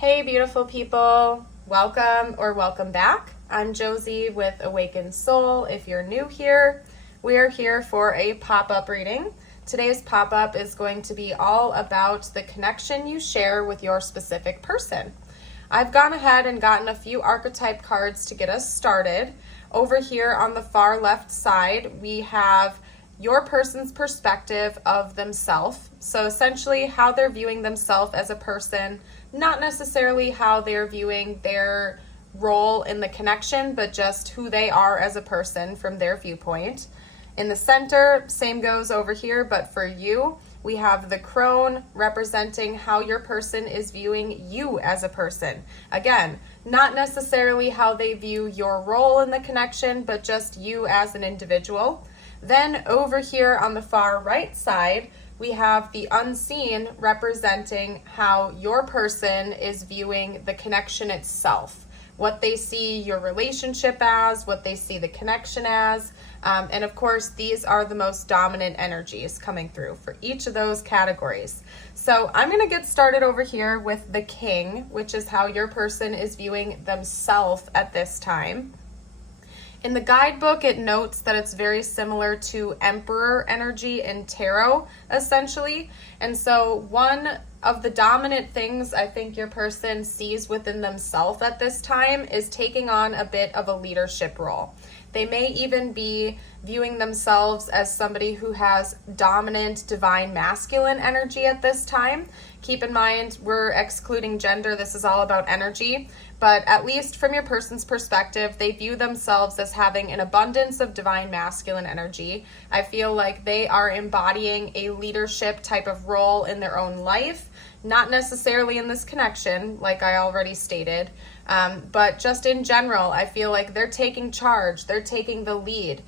Hey beautiful people, welcome or welcome back. I'm Josie with Awakened Soul. If you're new here, we are here for a pop-up reading. Today's pop-up is going to be all about the connection you share with your specific person. I've gone ahead and gotten a few archetype cards to get us started. Over here on the far left side, we have your person's perspective of themselves. So essentially how they're viewing themselves as a person, not necessarily how they're viewing their role in the connection, but just who they are as a person from their viewpoint. In the center, same goes over here, but for you, we have the Crone representing how your person is viewing you as a person. Again, not necessarily how they view your role in the connection, but just you as an individual. Then over here on the far right side, we have the Unseen representing how your person is viewing the connection itself, what they see your relationship as, what they see the connection as. And of course, these are the most dominant energies coming through for each of those categories. So I'm going to get started over here with the King, which is how your person is viewing themselves at this time. In the guidebook, it notes that it's very similar to Emperor energy in tarot, essentially. And so one of the dominant things I think your person sees within themselves at this time is taking on a bit of a leadership role. They may even be viewing themselves as somebody who has dominant divine masculine energy at this time. Keep in mind, we're excluding gender. This is all about energy. But at least from your person's perspective, they view themselves as having an abundance of divine masculine energy. I feel like they are embodying a leadership type of role in their own life, not necessarily in this connection, like I already stated, but just in general, I feel like they're taking charge, they're taking the lead.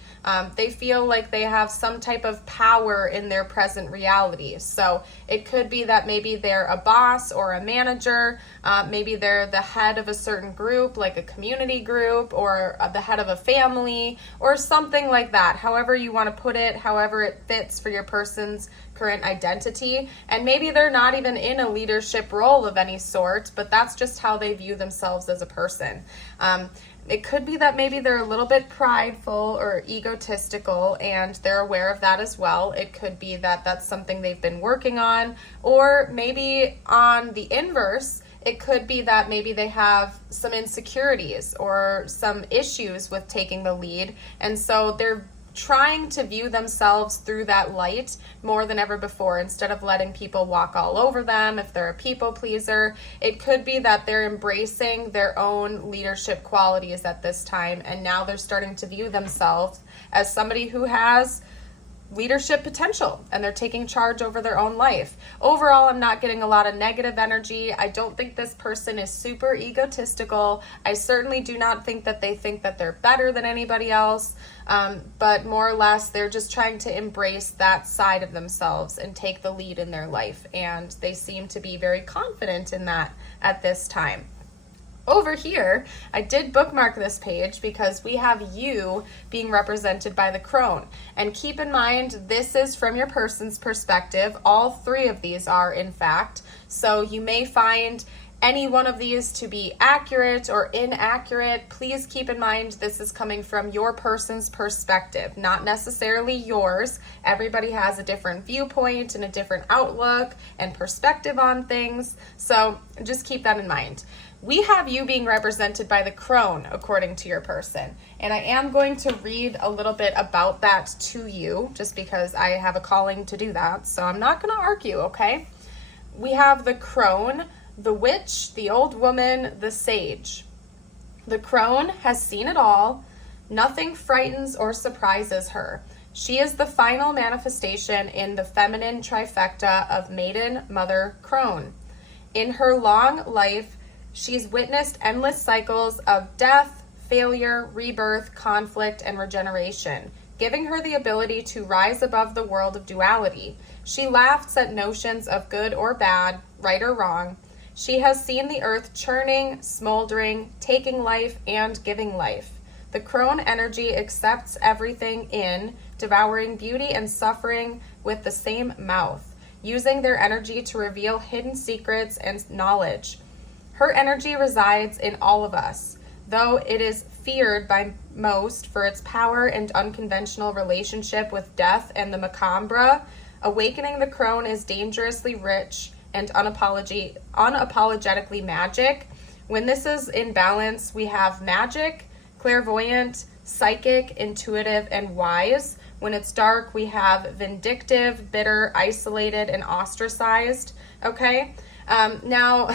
They feel like they have some type of power in their present reality. So it could be that maybe they're a boss or a manager, maybe they're the head of a certain group, like a community group, or the head of a family, or something like that. However you want to put it, however it fits for your person's current identity. And maybe they're not even in a leadership role of any sort, but that's just how they view themselves as a person. It could be that maybe they're a little bit prideful or egotistical, and they're aware of that as well. It could be that that's something they've been working on, or maybe on the inverse, it could be that maybe they have some insecurities or some issues with taking the lead, and so they're trying to view themselves through that light more than ever before, instead of letting people walk all over them. If they're a people pleaser, it could be that they're embracing their own leadership qualities at this time, and now they're starting to view themselves as somebody who has leadership potential, and they're taking charge over their own life. Overall, I'm not getting a lot of negative energy. I don't think this person is super egotistical. I certainly do not think that they think that they're better than anybody else, but more or less, they're just trying to embrace that side of themselves and take the lead in their life, and they seem to be very confident in that at this time. Over here, I did bookmark this page because we have you being represented by the Crone. And keep in mind, this is from your person's perspective. All three of these are, in fact. So you may find any one of these to be accurate or inaccurate. Please keep in mind, this is coming from your person's perspective, not necessarily yours. Everybody has a different viewpoint and a different outlook and perspective on things. So just keep that in mind. We have you being represented by the Crone, according to your person. And I am going to read a little bit about that to you, just because I have a calling to do that. So I'm not going to argue, okay? We have the Crone, the Witch, the Old Woman, the Sage. The Crone has seen it all. Nothing frightens or surprises her. She is the final manifestation in the feminine trifecta of Maiden, Mother, Crone. In her long life, she's witnessed endless cycles of death, failure, rebirth, conflict, and regeneration, giving her the ability to rise above the world of duality. She laughs at notions of good or bad, right or wrong. She has seen the earth churning, smoldering, taking life, and giving life. The Crone energy accepts everything in, devouring beauty and suffering with the same mouth, using their energy to reveal hidden secrets and knowledge. Her energy resides in all of us, though it is feared by most for its power and unconventional relationship with death and the macabre. Awakening the Crone is dangerously rich and unapologetically magic. When this is in balance, we have magic, clairvoyant, psychic, intuitive, and wise. When it's dark, we have vindictive, bitter, isolated, and ostracized. Okay? Now,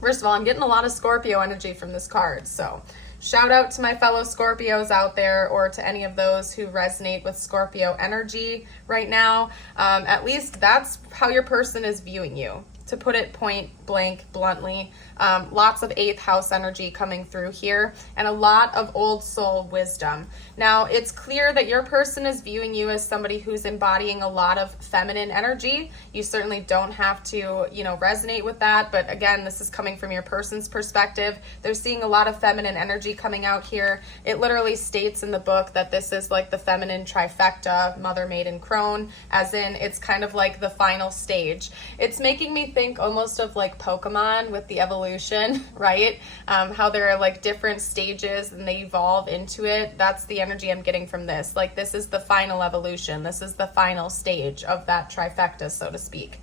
first of all, I'm getting a lot of Scorpio energy from this card, so shout out to my fellow Scorpios out there, or to any of those who resonate with Scorpio energy right now. At least that's how your person is viewing you, to put it point blank bluntly. Lots of 8th house energy coming through here, and a lot of old soul wisdom. Now, it's clear that your person is viewing you as somebody who's embodying a lot of feminine energy. You certainly don't have to, resonate with that, but again, this is coming from your person's perspective. They're seeing a lot of feminine energy coming out here. It literally states in the book that this is like the feminine trifecta, mother, maiden, crone, as in it's kind of like the final stage. It's making me think almost of like Pokemon with the evolution, right? How there are like different stages and they evolve into it. That's the energy I'm getting from this. Like, this is the final evolution. This is the final stage of that trifecta, so to speak.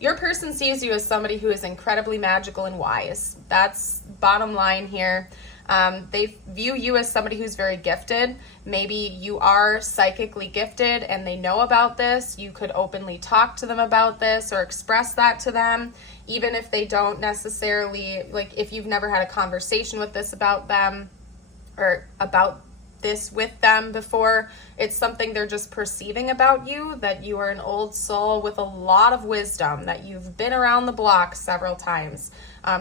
Your person sees you as somebody who is incredibly magical and wise. That's bottom line here. They view you as somebody who's very gifted. Maybe you are psychically gifted and they know about this. You could openly talk to them about this or express that to them, even if they don't necessarily, like, if you've never had a conversation with this about them or about this with them before. It's something they're just perceiving about you, that you are an old soul with a lot of wisdom, that you've been around the block several times.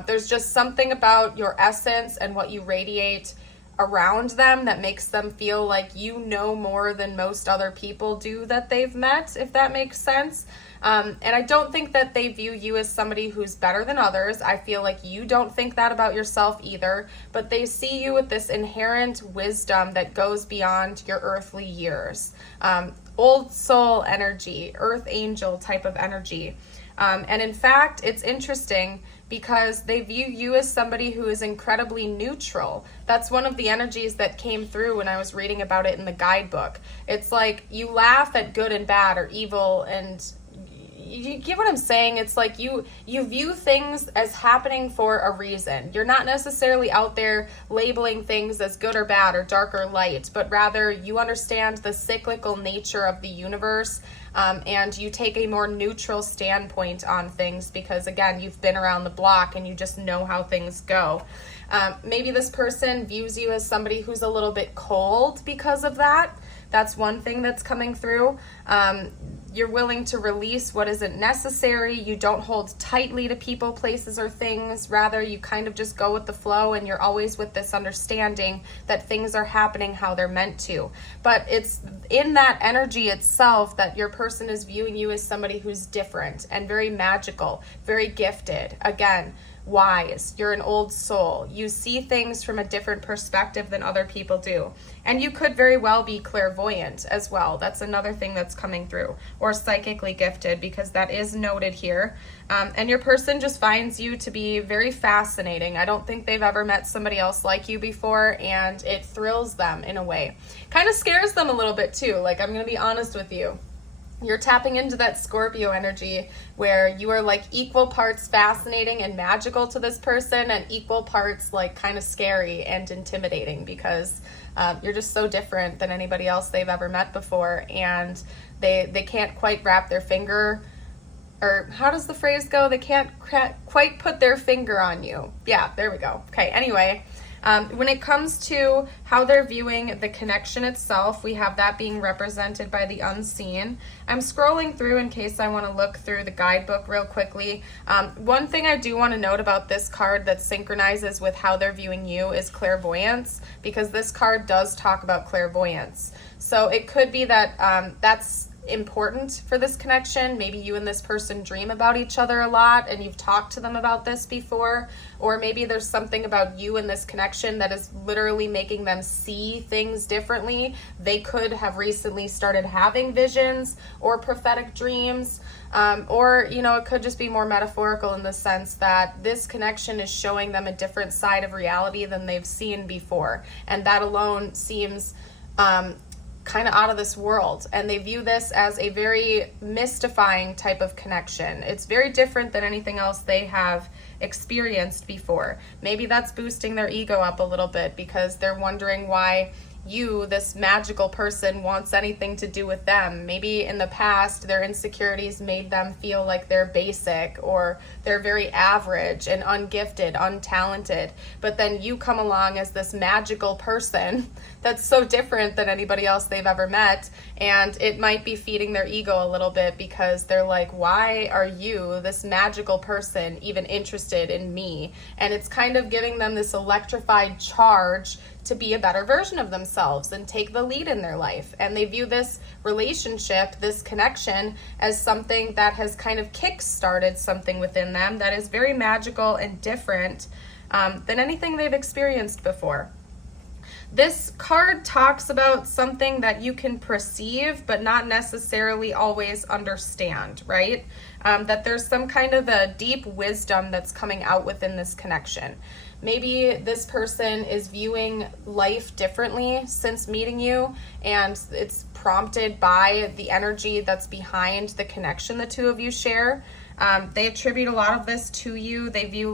There's just something about your essence and what you radiate around them that makes them feel like you know more than most other people do that they've met, if that makes sense. And I don't think that they view you as somebody who's better than others. I feel like you don't think that about yourself either, but they see you with this inherent wisdom that goes beyond your earthly years. Old soul energy, earth angel type of energy. And in fact, it's interesting because they view you as somebody who is incredibly neutral. That's one of the energies that came through when I was reading about it in the guidebook. It's like you laugh at good and bad or evil, and you get what I'm saying? It's like you view things as happening for a reason. You're not necessarily out there labeling things as good or bad or dark or light, but rather you understand the cyclical nature of the universe, and you take a more neutral standpoint on things because, again, you've been around the block and you just know how things go. Maybe this person views you as somebody who's a little bit cold because of that. That's one thing that's coming through. You're willing to release what isn't necessary. You don't hold tightly to people, places, or things. Rather, you kind of just go with the flow, and you're always with this understanding that things are happening how they're meant to. But it's in that energy itself that your person is viewing you as somebody who's different and very magical, very gifted. Again, wise. You're an old soul. You see things from a different perspective than other people do. And you could very well be clairvoyant as well. That's another thing that's coming through. Or psychically gifted, because that is noted here. And your person just finds you to be very fascinating. I don't think they've ever met somebody else like you before, and it thrills them in a way. Kind of scares them a little bit too. Like, I'm going to be honest with you. You're tapping into that Scorpio energy where you are like equal parts fascinating and magical to this person and equal parts like kind of scary and intimidating, because you're just so different than anybody else they've ever met before, and they can't quite wrap their finger, or how does the phrase go? They can't quite put their finger on you. Yeah, there we go. Okay, anyway. When it comes to how they're viewing the connection itself, we have that being represented by the unseen. I'm scrolling through in case I want to look through the guidebook real quickly. One thing I do want to note about this card that synchronizes with how they're viewing you is clairvoyance, because this card does talk about clairvoyance. So it could be that that's important for this connection. Maybe you and this person dream about each other a lot and you've talked to them about this before, or maybe there's something about you and this connection that is literally making them see things differently. They could have recently started having visions or prophetic dreams, or it could just be more metaphorical in the sense that this connection is showing them a different side of reality than they've seen before, and that alone seems kind of out of this world, and they view this as a very mystifying type of connection. It's very different than anything else they have experienced before. Maybe that's boosting their ego up a little bit because they're wondering why you, this magical person, wants anything to do with them. Maybe in the past their insecurities made them feel like they're basic or they're very average and ungifted, untalented. But then you come along as this magical person that's so different than anybody else they've ever met, and it might be feeding their ego a little bit because they're like, why are you, this magical person, even interested in me? And it's kind of giving them this electrified charge to be a better version of themselves and take the lead in their life. And they view this relationship, this connection, as something that has kind of kick-started something within them that is very magical and different than anything they've experienced before. This card talks about something that you can perceive but not necessarily always understand, right? That there's some kind of a deep wisdom that's coming out within this connection. Maybe this person is viewing life differently since meeting you, and it's prompted by the energy that's behind the connection the two of you share. They attribute a lot of this to you. They view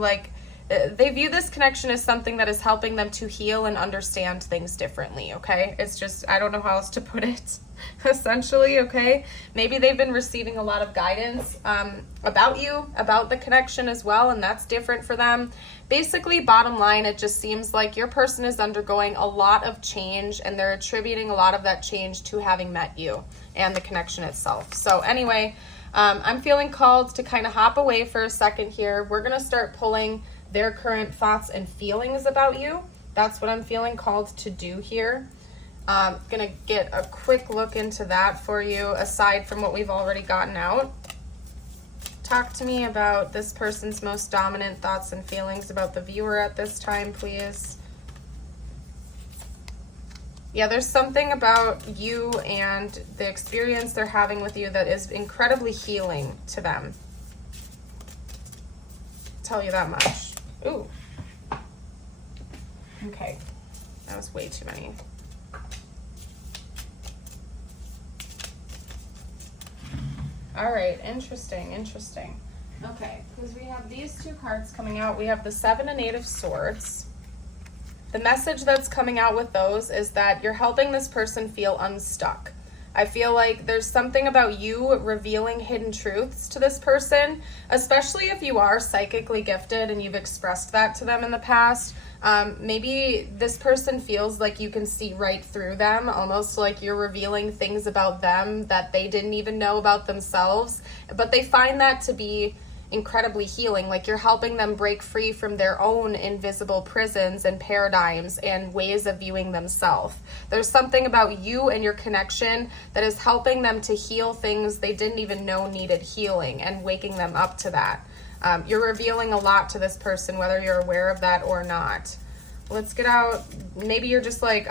this connection as something that is helping them to heal and understand things differently, okay? It's just, I don't know how else to put it, essentially, okay? Maybe they've been receiving a lot of guidance about you, about the connection as well, and that's different for them. Basically, bottom line, it just seems like your person is undergoing a lot of change, and they're attributing a lot of that change to having met you and the connection itself. So anyway, I'm feeling called to kind of hop away for a second here. We're going to start pulling their current thoughts and feelings about you. That's what I'm feeling called to do here. Gonna get a quick look into that for you, aside from what we've already gotten out. Talk to me about this person's most dominant thoughts and feelings about the viewer at this time, please. Yeah, there's something about you and the experience they're having with you that is incredibly healing to them. I'll tell you that much. Ooh. Okay. That was way too many. All right, interesting. Okay, because we have these two cards coming out. We have the 7 and 8 of Swords. The message that's coming out with those is that you're helping this person feel unstuck. I feel like there's something about you revealing hidden truths to this person, especially if you are psychically gifted and you've expressed that to them in the past. Maybe this person feels like you can see right through them, almost like you're revealing things about them that they didn't even know about themselves. But they find that to be incredibly healing, like you're helping them break free from their own invisible prisons and paradigms and ways of viewing themselves. There's something about you and your connection that is helping them to heal things they didn't even know needed healing and waking them up to that. You're revealing a lot to this person, whether you're aware of that or not. Let's get out. Maybe you're just like,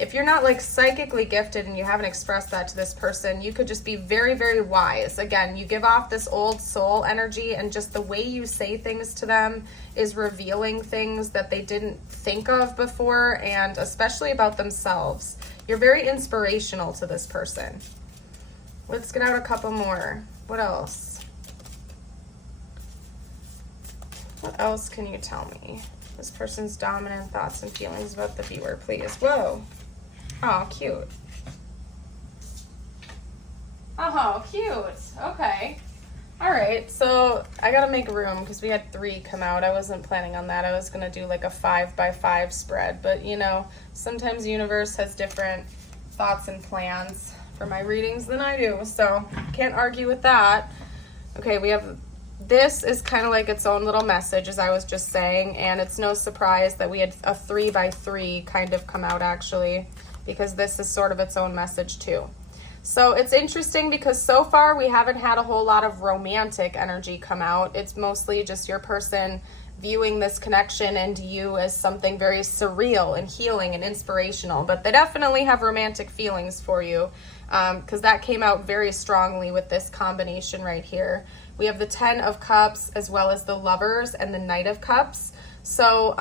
if you're not like psychically gifted and you haven't expressed that to this person, you could just be very, very wise. Again, you give off this old soul energy, and just the way you say things to them is revealing things that they didn't think of before, and especially about themselves. You're very inspirational to this person. Let's get out a couple more. What else? What else can you tell me? This person's dominant thoughts and feelings about the viewer, please. Whoa. Oh, cute. Oh, cute. Okay. All right, so I gotta make room because we had 3 come out. I wasn't planning on that. I was gonna do like a 5x5 spread, but you know, sometimes the universe has different thoughts and plans for my readings than I do, so can't argue with that. Okay, we have, this is kind of like its own little message, as I was just saying, and it's no surprise that we had a 3x3 kind of come out actually, because this is sort of its own message too. So it's interesting because so far we haven't had a whole lot of romantic energy come out. It's mostly just your person viewing this connection and you as something very surreal and healing and inspirational. But they definitely have romantic feelings for you, because that came out very strongly with this combination right here. We have the 10 of Cups as well as the Lovers and the Knight of Cups. So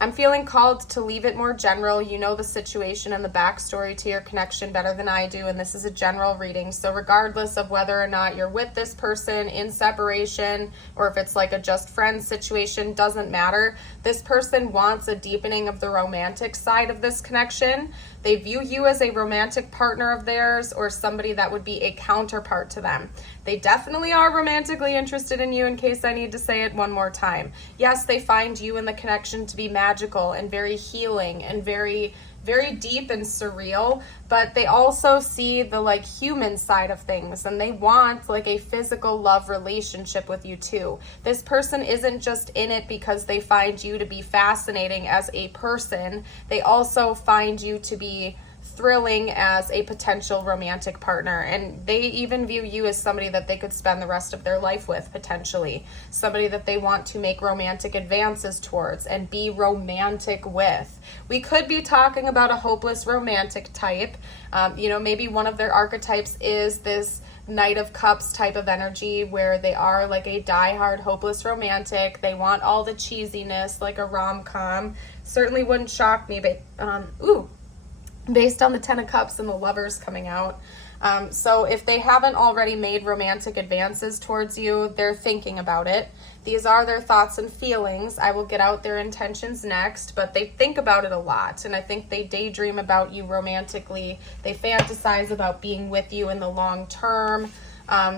I'm feeling called to leave it more general. You know the situation and the backstory to your connection better than I do, and this is a general reading. So regardless of whether or not you're with this person in separation or if it's like a just friends situation, doesn't matter. This person wants a deepening of the romantic side of this connection. They view you as a romantic partner of theirs or somebody that would be a counterpart to them. They definitely are romantically interested in you, in case I need to say it one more time. Yes, they find you and the connection to be magical and very healing and very, very deep and surreal, but they also see the like human side of things, and they want like a physical love relationship with you too. This person isn't just in it because they find you to be fascinating as a person. They also find you to be thrilling as a potential romantic partner, and they even view you as somebody that they could spend the rest of their life with, potentially somebody that they want to make romantic advances towards and be romantic with. We could be talking about a hopeless romantic type. Maybe one of their archetypes is this Knight of Cups type of energy where they are like a diehard hopeless romantic. They want all the cheesiness, like a rom-com. Certainly wouldn't shock me, but based on the 10 of Cups and the Lovers coming out. So if they haven't already made romantic advances towards you, they're thinking about it. These are their thoughts and feelings. I will get out their intentions next, but they think about it a lot, and I think they daydream about you romantically. They fantasize about being with you in the long term.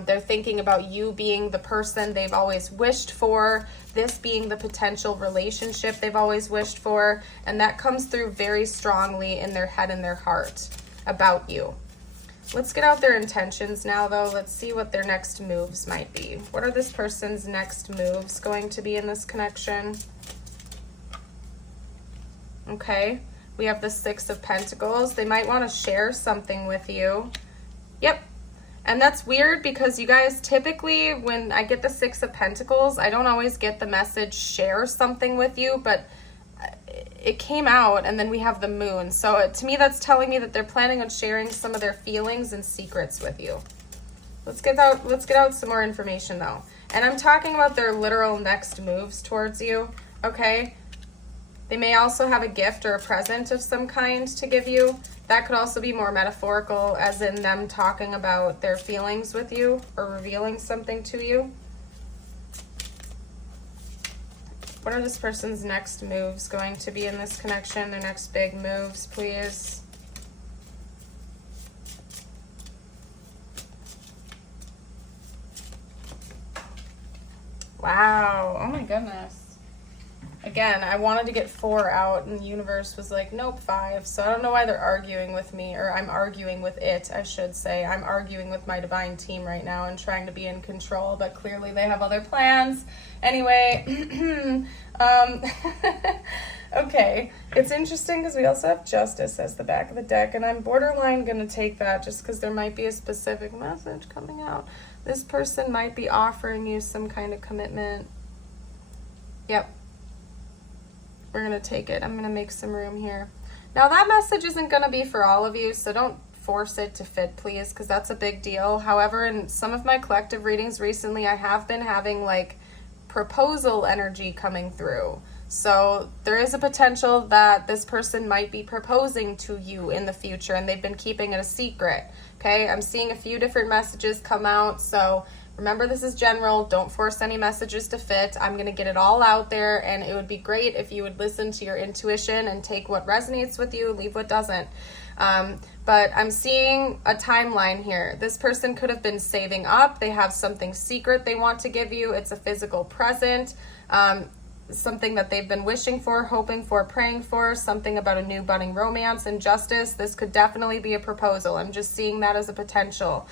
They're thinking about you being the person they've always wished for, this being the potential relationship they've always wished for, and that comes through very strongly in their head and their heart about you. Let's get out their intentions now, though. Let's see what their next moves might be. What are this person's next moves going to be in this connection? Okay, we have the 6 of Pentacles. They might want to share something with you. Yep. And that's weird because you guys typically, when I get the 6 of Pentacles, I don't always get the message share something with you, but it came out, and then we have the Moon. So to me, that's telling me that they're planning on sharing some of their feelings and secrets with you. Let's get out some more information though. And I'm talking about their literal next moves towards you, okay? They may also have a gift or a present of some kind to give you. That could also be more metaphorical, as in them talking about their feelings with you or revealing something to you. What are this person's next moves going to be in this connection? Their next big moves, please. Wow. Oh my goodness. Again, I wanted to get 4 out, and the universe was like, nope, 5. So I don't know why they're arguing with me, or I'm arguing with it, I should say. I'm arguing with my divine team right now and trying to be in control, but clearly they have other plans. Anyway, okay. It's interesting because we also have Justice as the back of the deck, and I'm borderline going to take that just because there might be a specific message coming out. This person might be offering you some kind of commitment. Yep. We're going to take it. I'm going to make some room here. Now, that message isn't going to be for all of you, so don't force it to fit, please, because that's a big deal. However, in some of my collective readings recently, I have been having, like, proposal energy coming through. So there is a potential that this person might be proposing to you in the future, and they've been keeping it a secret, okay? I'm seeing a few different messages come out, so remember, this is general. Don't force any messages to fit. I'm going to get it all out there, and it would be great if you would listen to your intuition and take what resonates with you, leave what doesn't. But I'm seeing a timeline here. This person could have been saving up. They have something secret they want to give you. It's a physical present. something that they've been wishing for, hoping for, praying for, something about a new budding romance and justice. This could definitely be a proposal. I'm just seeing that as a potential.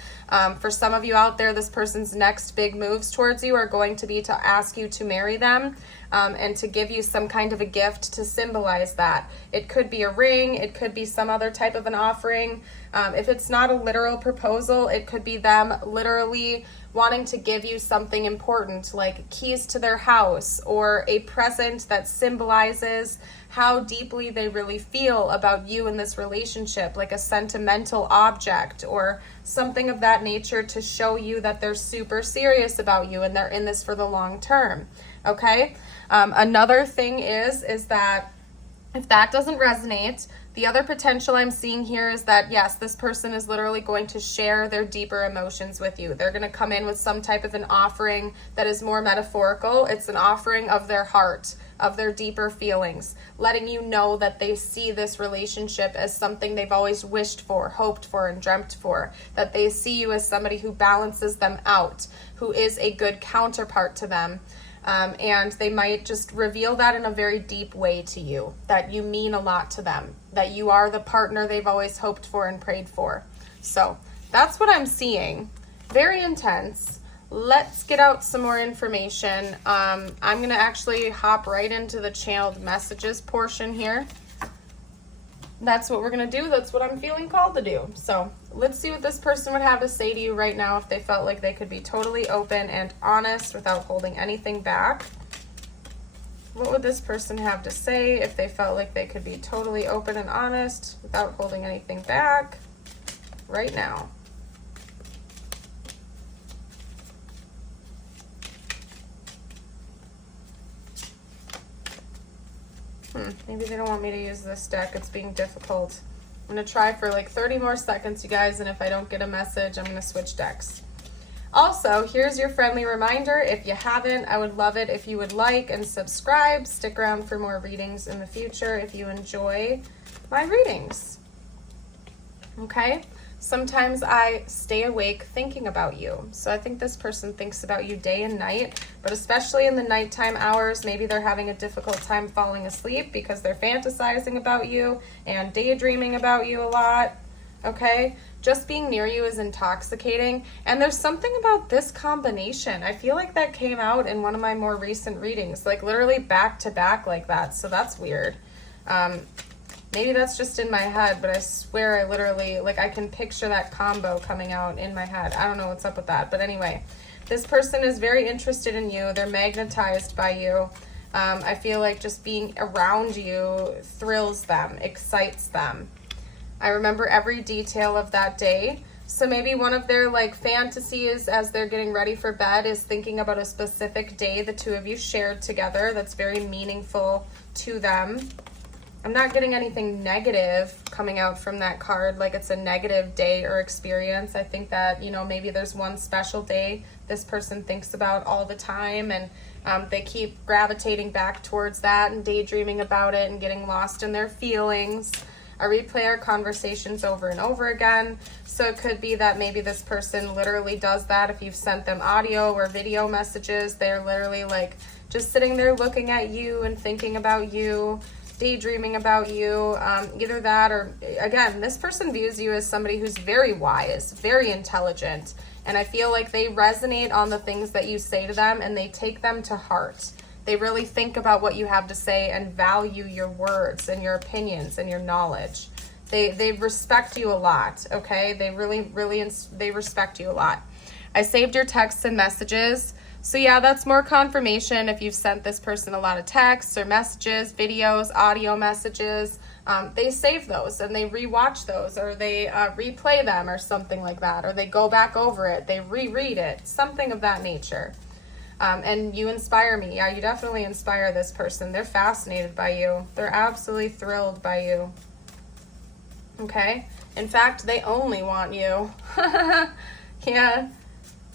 For some of you out there, this person's next big moves towards you are going to be to ask you to marry them, and to give you some kind of a gift to symbolize that. It could be a ring, it could be some other type of an offering. If it's not a literal proposal, it could be them literally wanting to give you something important, like keys to their house or a present that symbolizes how deeply they really feel about you in this relationship, like a sentimental object or something of that nature, to show you that they're super serious about you and they're in this for the long term. Okay? Another thing is that if that doesn't resonate, the other potential I'm seeing here is that, yes, this person is literally going to share their deeper emotions with you. They're going to come in with some type of an offering that is more metaphorical. It's an offering of their heart, of their deeper feelings, letting you know that they see this relationship as something they've always wished for, hoped for, and dreamt for, that they see you as somebody who balances them out, who is a good counterpart to them. And they might just reveal that in a very deep way to you, that you mean a lot to them, that you are the partner they've always hoped for and prayed for. So that's what I'm seeing. Very intense. Let's get out some more information. I'm going to actually hop right into the channeled messages portion here. That's what we're going to do. That's what I'm feeling called to do. So let's see what this person would have to say to you right now if they felt like they could be totally open and honest without holding anything back. What would this person have to say if they felt like they could be totally open and honest without holding anything back right now? Maybe they don't want me to use this deck. It's being difficult. I'm going to try for like 30 more seconds, you guys, and if I don't get a message, I'm going to switch decks. Also, here's your friendly reminder. If you haven't, I would love it if you would like and subscribe. Stick around for more readings in the future if you enjoy my readings. Okay? Sometimes I stay awake thinking about you. So I think this person thinks about you day and night, but especially in the nighttime hours, maybe they're having a difficult time falling asleep because they're fantasizing about you and daydreaming about you a lot. Okay? Just being near you is intoxicating. And there's something about this combination. I feel like that came out in one of my more recent readings, like literally back to back like that. So that's weird. Maybe that's just in my head, but I swear I literally, like, I can picture that combo coming out in my head. I don't know what's up with that. But anyway, this person is very interested in you. They're magnetized by you. I feel like just being around you thrills them, excites them. I remember every detail of that day. So maybe one of their like fantasies as they're getting ready for bed is thinking about a specific day the two of you shared together that's very meaningful to them. I'm not getting anything negative coming out from that card, like it's a negative day or experience. I think that, you know, maybe there's one special day this person thinks about all the time, and they keep gravitating back towards that and daydreaming about it and getting lost in their feelings. I replay our conversations over and over again. So it could be that maybe this person literally does that. If you've sent them audio or video messages, they're literally like just sitting there looking at you and thinking about you, daydreaming about you. Either that or, again, this person views you as somebody who's very wise, very intelligent. And I feel like they resonate on the things that you say to them and they take them to heart. They really think about what you have to say and value your words and your opinions and your knowledge. They respect you a lot, okay? They really they respect you a lot. I saved your texts and messages. So yeah, that's more confirmation if you've sent this person a lot of texts or messages, videos, audio messages. They save those and they rewatch those, or they replay them or something like that, or they go back over it, they reread it, something of that nature. And you inspire me. Yeah, you definitely inspire this person. They're fascinated by you. They're absolutely thrilled by you. Okay? In fact, they only want you.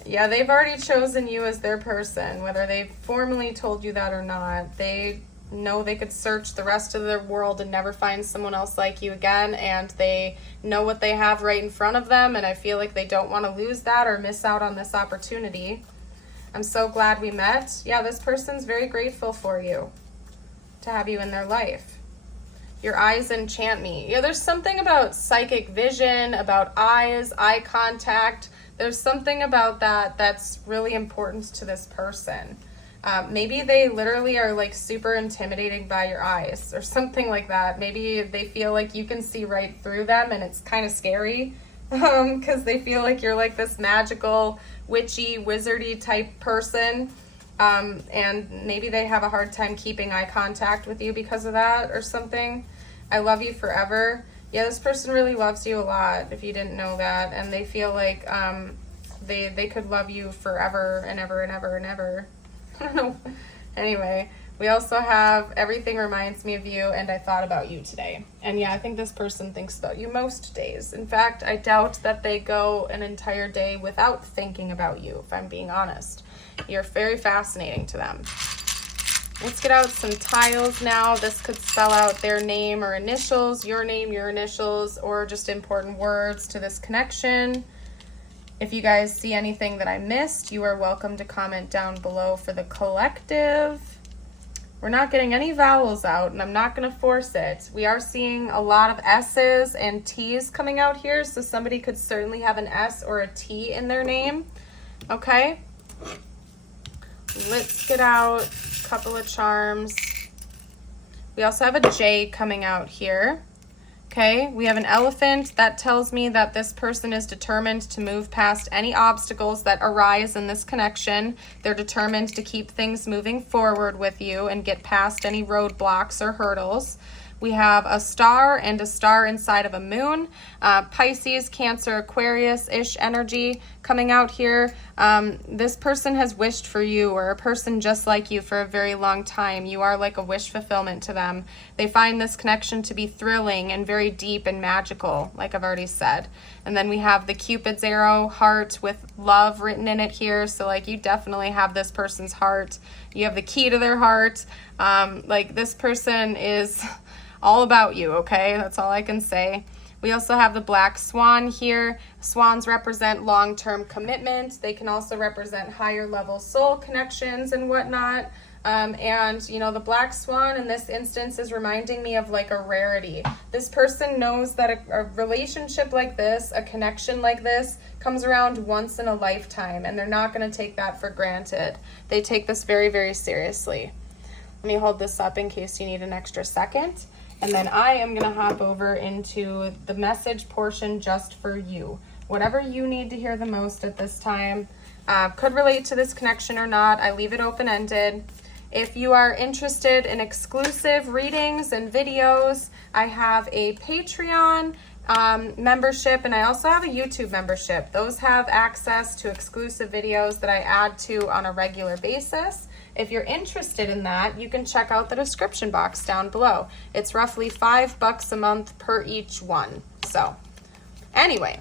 Yeah, they've already chosen you as their person, whether they've formally told you that or not. They know they could search the rest of their world and never find someone else like you again, and they know what they have right in front of them, and I feel like they don't want to lose that or miss out on this opportunity. I'm so glad we met. Yeah, this person's very grateful for you, to have you in their life. Your eyes enchant me. Yeah, there's something about psychic vision, about eyes, eye contact. There's something about that that's really important to this person. Maybe they literally are like super intimidating by your eyes or something like that. Maybe they feel like you can see right through them and it's kind of scary because they feel like you're like this magical, witchy, wizardy type person. And maybe they have a hard time keeping eye contact with you because of that or something. I love you forever. Yeah, this person really loves you a lot, if you didn't know that. And they feel like they could love you forever and ever and ever and ever. I don't know. Anyway, we also have everything reminds me of you and I thought about you today. And yeah, I think this person thinks about you most days. In fact, I doubt that they go an entire day without thinking about you, if I'm being honest. You're very fascinating to them. Let's get out some tiles now. This could spell out their name or initials, your name, your initials, or just important words to this connection. If you guys see anything that I missed, you are welcome to comment down below for the collective. We're not getting any vowels out, and I'm not going to force it. We are seeing a lot of S's and T's coming out here, so somebody could certainly have an S or a T in their name. Okay? Let's get out a couple of charms. We also have a J coming out here. Okay, we have an elephant. That tells me that this person is determined to move past any obstacles that arise in this connection. They're determined to keep things moving forward with you and get past any roadblocks or hurdles. We have a star and a star inside of a moon. Pisces, Cancer, Aquarius-ish energy coming out here. This person has wished for you, or a person just like you, for a very long time. You are like a wish fulfillment to them. They find this connection to be thrilling and very deep and magical, like I've already said. And then we have the Cupid's arrow heart with love written in it here. So like you definitely have this person's heart. You have the key to their heart. Like this person is all about you, okay? That's all I can say. We also have the black swan here. Swans represent long-term commitment. They can also represent higher level soul connections and whatnot. And, you know, the black swan in this instance is reminding me of like a rarity. This person knows that a relationship like this, a connection like this, comes around once in a lifetime, and they're not going to take that for granted. They take this very, very seriously. Let me hold this up in case you need an extra second. And then I am going to hop over into the message portion just for you. Whatever you need to hear the most at this time could relate to this connection or not. I leave it open-ended. If you are interested in exclusive readings and videos, I have a Patreon membership, and I also have a YouTube membership. Those have access to exclusive videos that I add to on a regular basis. If you're interested in that, you can check out the description box down below. It's roughly $5 a month per each one. So anyway,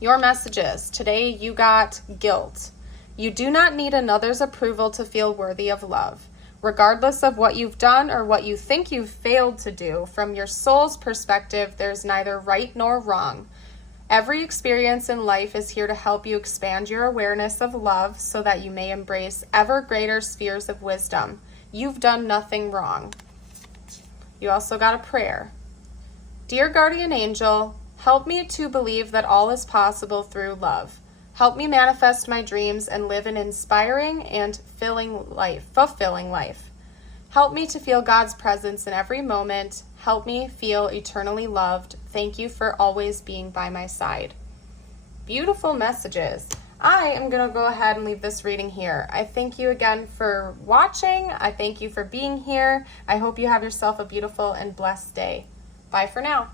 your messages. Today you got guilt. You do not need another's approval to feel worthy of love. Regardless of what you've done or what you think you've failed to do, from your soul's perspective, there's neither right nor wrong. Every experience in life is here to help you expand your awareness of love so that you may embrace ever greater spheres of wisdom. You've done nothing wrong. You also got a prayer. Dear guardian angel, help me to believe that all is possible through love. Help me manifest my dreams and live an inspiring and fulfilling life. Help me to feel God's presence in every moment. Help me feel eternally loved. Thank you for always being by my side. Beautiful messages. I am going to go ahead and leave this reading here. I thank you again for watching. I thank you for being here. I hope you have yourself a beautiful and blessed day. Bye for now.